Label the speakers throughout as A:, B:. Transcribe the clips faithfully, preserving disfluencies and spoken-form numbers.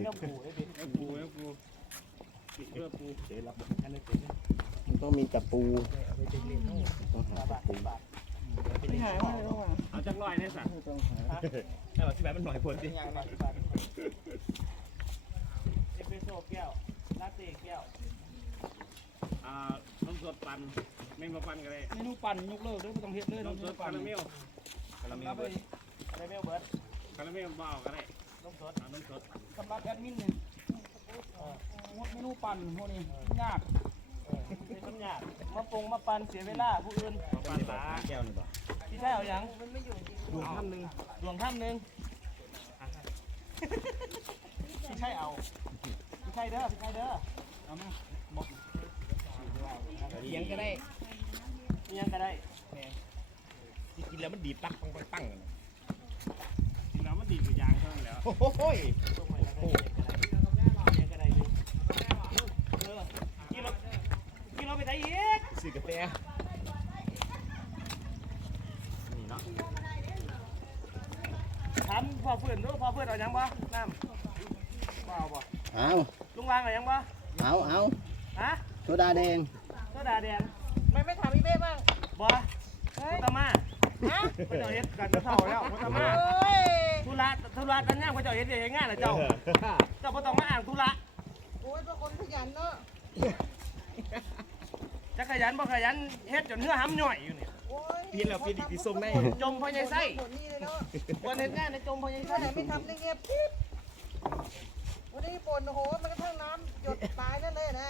A: เนื้อปูไอ้เด็กเนื้อปูเนื้อปูเนื้อปูเดี๋ยวรับอันนี้เป็น
B: มันต้องมีตะปูต้องหาตะปู
C: ไม่หายมาเลยว่ะ
A: เอาจังลอยเนี่ยสัตว์แต่ว่าที่แบบมันหน่อยผลดิเอสเปรสโซ่แก้วลาเต้แก้วอ่าน้ำสดปั่นไม่มาปั่นกันเลยเมนูปั่นยกเลิกด้วยไม่ต้องเฮ็ดเลยน้ำสดคาราเมลคาราเมลเบิร์ดคาราเมลเบิร์ดคาราเมลเบากันเลยน้ำสดน้ำสดสำหรับแอดมินเนี่ยเมนูปั่นพวกนี้ยากมันยากมาปรุงมาปั่นเสียเวลาผู้อื่นมาปั่นปลาแก้วนี่บ่พี่ใช่เอาอย่างมันไม่อยู่ดวงท่านหนึ่งดวงท่านหนึ่งพี่ใช่เอาพี่ใช่เด้อพี่ใช่เด้อเอามาบอกเลี้ยงก็ได้เลี้ยงก็ได้ที่กินแล้วมันดีปักปังปังปังกินแล้วมันดีกว่ายางเท่านั้นแล้วโอ้โหกินเราไปได้อีกซื้อกาแฟนี่เนาะถามพ่อเพื่อนรู้พ่อเพื่อนเอายังบ่น้ำบ่เอาบ่
B: เอา
A: ลุงวางเอายังบ่
B: เอาเอา
A: ฮะ
B: โซดาแดง
A: โซดาแดง
C: ไม่ไม่ถามพี่เบ้บ้าง
A: บ่พุทธมาฮะพระเจ้าเฮ็ดกันเท่าแล้วพุทธมาธุระธุระกันย่างพระเจ้าเฮ็ดเองง่ายเหรอเจ้าเจ้าบ่ต้องมาอ่านธุระ
C: โอ้ยเป็นคนขยันเนาะ
A: จะขยันบ่ขยันเฮ็ดจนเหือห้ำหน่อยอยู่นี่พี่เราพี่ดิพี่ส้มได้จมพ่อใหญ่ไส้วันเฮ็ดงานในจมพ่อใหญ่ไส้
C: ไม่ทำได้เงียบปิ๊บวันนี้ฝนโอ้โหมันกระทั่งน้ำหยดตายนั่นเลยนะ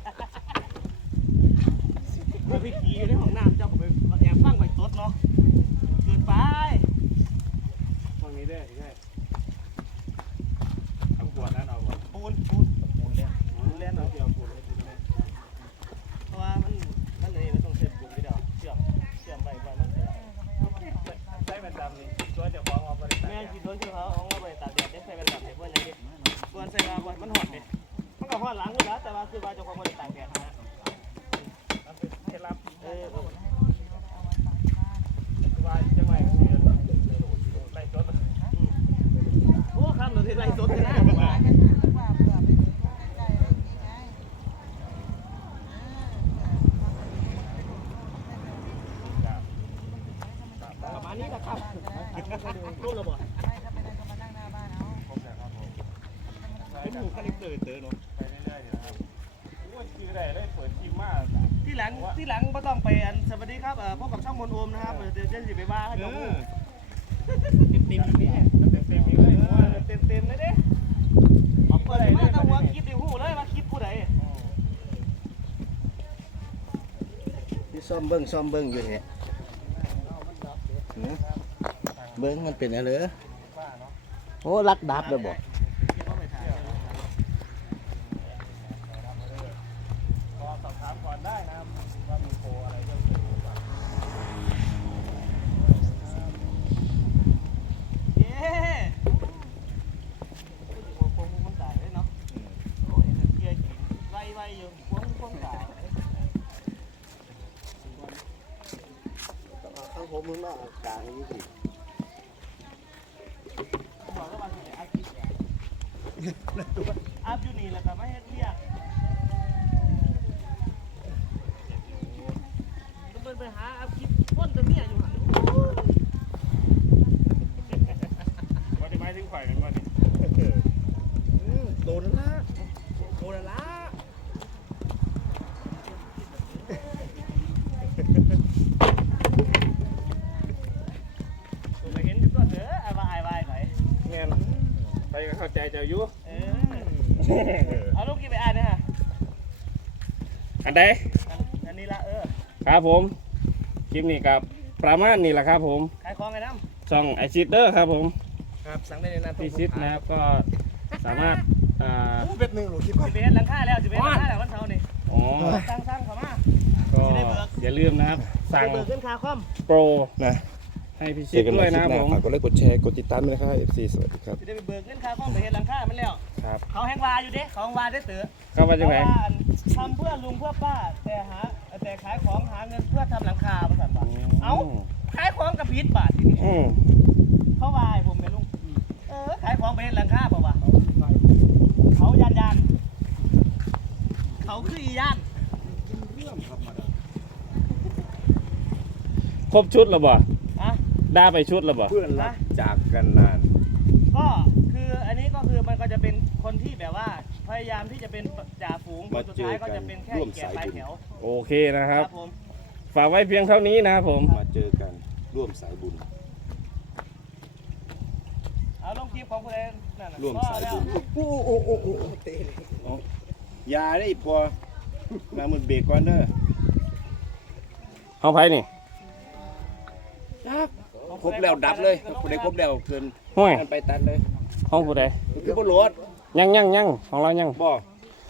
A: มาพี่ขี่อยู่ในห้องน้ำเจ้าก็ไปแอบฟังไปตดเนาะเกินไปห้องนี้ได้ได้ทำขวดนั้นเอาบ่ปูนปูนปูนเล่นปูนเล่นเอาเดี๋ยวปูนเพราะว่ามันมันเลยมันต้องเสียบปูนไปเดี๋ยวเชื่อมเชื่อมไปก่อนมันใช้เป็นดำนี่ตัวเจ้าของเอาไปแม่กินตัวเจ้าของเอาไปตากแดดได้ใช้เป็นดำเนี่ยเพื่อนยังดิส่วนใส่มาบ่มันหอดดิมันก็หอดหลังอยู่แล้วแต่ว่าคือว่าเจ้าของไม่ได้ตากแดดนะเคล็ดลับเออว่าจังไรไล่สดโอ้คำเราที่ไล่สดเลยนะประมาณนี้นะครับรู้แล้วบ่เป็นหมูคาลิเตอร์เตอร์เนาะไปเรื่อยๆนะครับว่าคือได้ได้เปิดทีมมากที่หลังที่หลังไม่ต้องไปอันสวัสดีครับพบกับช่องมนโอมนะครับเดี๋ยวจะสิไปว่าให้ดูเต็มเต็มนี่เต็มเต็มเลยเต็มเต็มเลยเด้เปิดมาต้องหัวคลิปดิหูเลยว่าคลิปผู้ใด
B: ที่ซ่อมเบิ้งซ่อมเบิ้งอยู่เนี่ยเบิ้งมันเป็นอะไรโอ้ลักดับเลยบอก
A: สอบถามก่อนได้นะว่ามีโปรอะไรเพิ่มเติมบ้างเย้พูดถึงว่าโปรมันตายเลยเนาะโอ้ยเกียร์กินไวไวอยู่โปรมันตาย
B: ข้างผมมึงน่ะกลางยี่สิบ
A: บอกแล้วว่าจะอาคิดอาบอยู่นี่แหละแต่ไม่ให้เรียกไปหาอาคิดพ้นตัวเมียอยู่หันวันนี้ไม่ถึงข่อยกันวันนี้
B: โดนละ
A: โดนละผมไปเห็นตัวเถอะไอ้วายไอ้วายไปเงี้ยไปเข้าใจเจ้าอยู่เอาลูกกี่ไปอ่านเนี่ยฮะอันใดอันนี้ละเออครับผมคลิปนี้กับประมาณนี้แหละครับผมขายของไงน้ำช่องไอซิสเตอร์ครับผมครับสั่งได้ในนั้นพี่ซิสนะครับก็สามารถอ่า
B: เป็ดหนึ่งหรือคิดว่า
A: สิบเอ็ดหลังค่าแล้วสิบเอ็ดหลังค่าแล้ววันเสาร์นี่อ๋อสั่งสั่งเข้ามา
B: ก็
A: อย่าลืมนะครับสั่งเบิกเงินค่าคอมโปรนะให้พี่ซิสด้วยนะครับผม
B: กดไลค์กดแชร์กดติดตามด้วยนะครับ เอฟ ซี สวัสดีครับ
A: จะได้ไปเบิกเงินค่าคอมไปเห็นหลังค่ามันแล้วครับเขาแห้งวาอยู่เด้เขาแห้งวาได้เต๋อ
B: เขาว่าจังไง
A: ทำเพื่อลุงเพื่อป้าแต่หาแต่ขายของหาเงินเพื่อทำหลังคาบริษัทบ้านเอ้าขายของกับพีทบาทที่นี่เขาวายผมเป็นลุงเออขายของไปเห็นหลังคาเปล่าวะครบชุดแล้วบ่
D: ฮะ
A: ได้ไปชุดแล้วบ่
E: เพื่อนรักจากกันนาน
D: ก็คืออันนี้ก็คือมันก็จะเป็นคนที่แบบว่าพยายามที่จะเป็นจ่าฝูงคนสุดท้ายก็จะเป็นแค่อีกแก่ปลายแถว
A: โอเคนะครับ
D: ผม
A: ฝากไว้เพียงเท่านี้นะครับผม
E: มาเจอกันร่วมสายบุญ
D: เอาลงคลิปของคุณเองนั่นน่ะ
E: ร่วมสายบุญ
C: โอ้โอ้โอ้โอ้เตะเลย
E: ยาได้พอมาหมดเบรกก่อนเด้อ
A: เอาไผนี่
E: ครบแล้วดับเลยคนใดครบแล้วเกิน
A: ห้วย
E: มันไปตัดเลย
A: ห้องผู้ใด
E: คือบ่รถ
A: ยังยังยังของเรายัง
E: บ่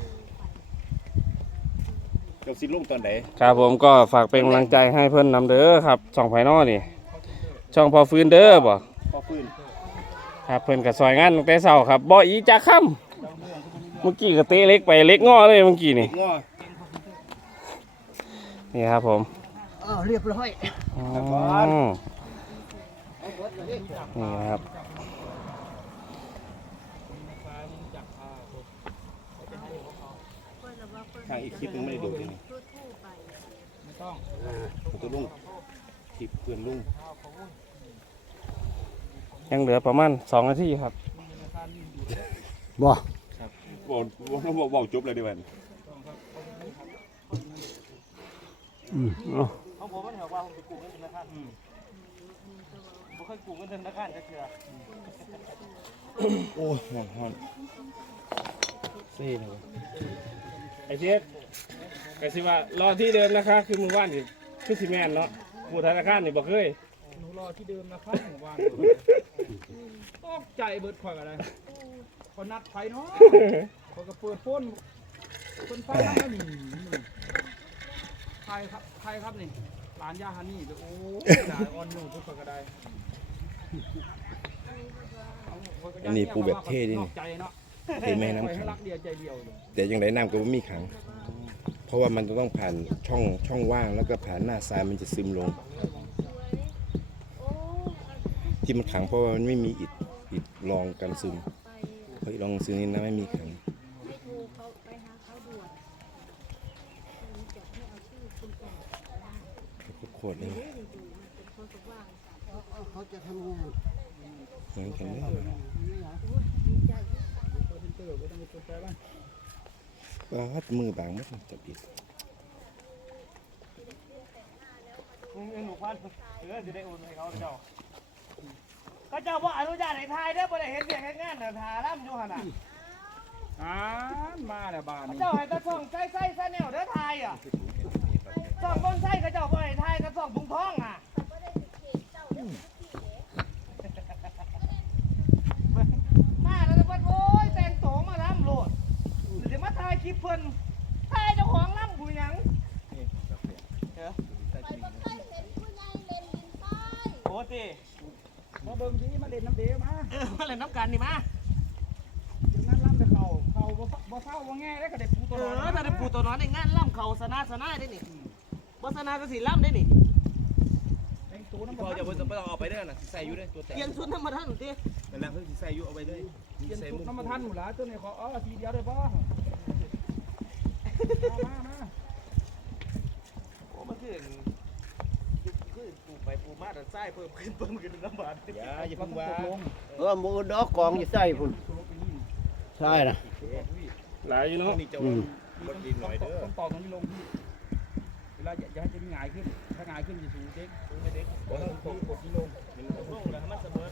E: เจ้าสิลงตอนไหน
A: ครับผมก็ฝากเป็นกำลังใจให้เพื่อนนำเด้อครับช่องไผนอนี่ช่องพอฟื้นเด้อบ่
E: พอฟื้น
A: ครับเพื่อนก็ซอยงานตั้งแต่เช้าครับบ่อีจากค่ำเมื่อกี้ก็เตะเล็กไปเล็กงอเลยเมื่อกี้นี่
E: ง้อ
A: นี่ครับผม
C: อ้าวเรียบร้อย
A: อ๋อนี่ครับ
E: ทางอีกคลิปนึงไม่ได้ดูเลยนี่ไม่ต้องผมจะลงคลิปเพื่อนลุง
A: ยังเหลือประมาณสองนาทีครับ
B: บ่
E: บอกบอกบอกจบเลยดีกว่า
B: อืมเอา
D: ของผมมันเหรอว่าผมไปกู้เงินธนาคารผมเคยกู้เงินธนาคารจะเชื่อ
E: โอ้ยหอนหอนเซ่เลย
A: ไอเชฟกสิว่ารอที่เดิมนะคะคือมือว่านนี่คือซีแมนเนาะผู้ธนาคารนี่บอกเคย
F: หนูรอที่เดิมนะครับหมู่บ้านตกใจเบิดข่อยอะไรคนนัดไฟเนาะเขาก็เปิดโฟนคนไฟนั่นนี่ใครครับใครครับนี่ร้านยาฮันนี่โอ้ยด่าออนหนูทุกคนก็ได้
E: อันนี้ปูแบบเท่ดิ
F: นอกใจเนาะ
E: เท่แม่น้ำ
F: ให้
E: ขัง
F: รักเดียวใจเดียว
E: แต่ยังไงน้ำก็ไม่มีขัง เพราะว่ามันจะต้องผ่านช่องช่องว่างแล้วก็ผ่านหน้าทรายมันจะซึมลง ที่มันขังเพราะว่ามันไม่มีอิฐอิฐรองกันซึมเพราะอิฐรองกันซึมนี่นะไม่มีขังโคตรเลย
C: เขาจะทำงาน
E: เหมือนกันเลย
F: เตอร์ก็ต้องมีตัวแปรบ้าง
E: ก็ฮัดมือบางมัดจับอิฐ
D: มึงยังหนูพันเออจะได้โอนให้เขาเจ้าก็เจ้าว่าอนุญาตให้ทายได้บ่ได้เห็นเพียงแค่งานน่ะทาล่ำอยู่หั่นน่ะ
F: อ่ามาแล้วบ้านนี้
D: เจ้าให้ตะส่องใส่ใส่ซะแนวเด้อทายอ่ะส่องบนใส่ก็เจ้าบ่ให้ทายก็ส่องบุงท้องอ่ะมาแล้วเพิ่นโอ้ยแต่งโตมาล่ำโลดสิมาทายคลิปเพิ่นทายเจ้าของล่ำผู้หยังโอ้ติ
F: มาเบิ่งดีมาเล่นน้ำเดียวมา
D: เออมาเล่นน้ำกันนี่มา
F: ถึงนั้นล้ำจะเข่าเข่าบ่บ่เศร้าบ่แง่แล้วก็ได้ปู
D: เอ
F: ตัว
D: อ
F: น้อย
D: ถ้าได้ปูตัวน้อยในงานล่ำเขาสนาสนาได้นี่บ่สนาก็สิล่ำได้นี่
F: แต่งตัวน้ำ
E: พอจะไม่ต้องเอาไปเด้อนะใส่อยู่ด้วยตัวแต่
D: เปลี่ยนชุดน้ำมาท่านติ
E: นั่นแหละเพิ่งใส่อยู่เอาไปเลย
F: เปลี่ยนชุดน้ำมาทันหมูหลาตัวนี้ขออ๋อทีเดียวได้ป่ะมามา
D: โอ้มันคือคือปูไปปูมาแต่ไส้เพิ่มขึ้นเพิ่มขึ้นน้ำบาด
E: อย่าอย่าเพิ่งว่า
B: เออหมูดอกกองอยู่ใส่พุ่นใช่นะ
A: หลายอยู่เนาะ
E: นี่จะ
B: อืม
E: บดดินหน่อยเด้อ
F: ต้องตอกตรงนี้ลงที่เวลาอย่าให้จะมีหงายขึ้นถ้าหงายขึ้นจะสูงเด็กไม่เด็กต้องตกกดที่ลง
D: ลงแล้วให้มันเสมอ